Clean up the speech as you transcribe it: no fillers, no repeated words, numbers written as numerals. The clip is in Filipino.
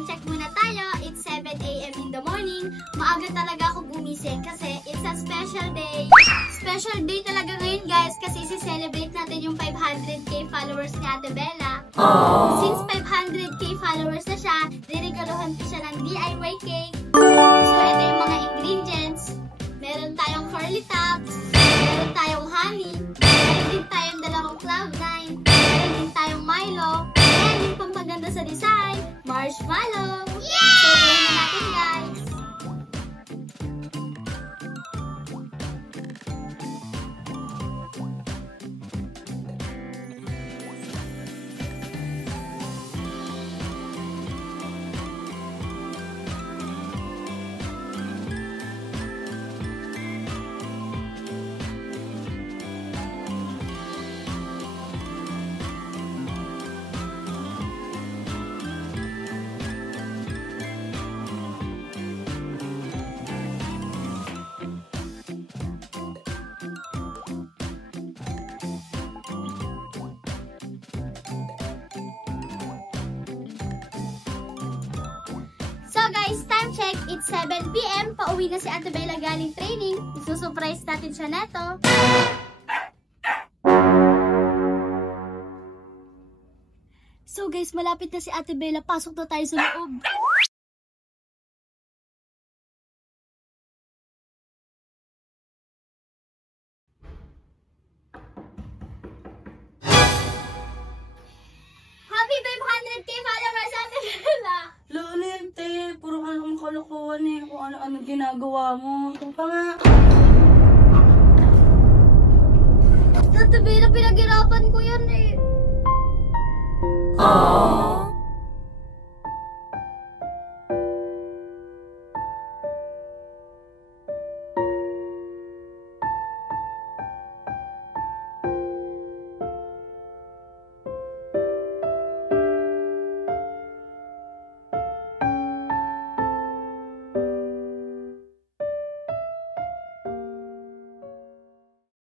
time check muna tayo. It's 7 AM in the morning. Maaga talaga ako gumising kasi it's a special day. Special day talaga ngayon guys kasi si-celebrate natin yung 500k followers ni Ate Bella. Since 500k followers na siya, diregaluhan ko siya ng DIY cake. So ito yung mga ingredients. Meron tayong curly tops, meron tayong honey, meron din tayong dalawang Cloud9, meron din tayong Milo, and yung pampaganda sa design, marshmallow. So gawin na natin guys. So guys, time check, it's 7 PM. Pauwi na si Ate Bella galing training. Isusurprise natin siya neto. So guys, malapit na si Ate Bella. Pasok na tayo sa loob. Happy 500k followers, Ate Bella! Lolente, puro ka lang kalokohan eh. Kung ano-ano ginagawa mo. Ito pa nga. Ate Bella, pinaghirapan ko yan eh.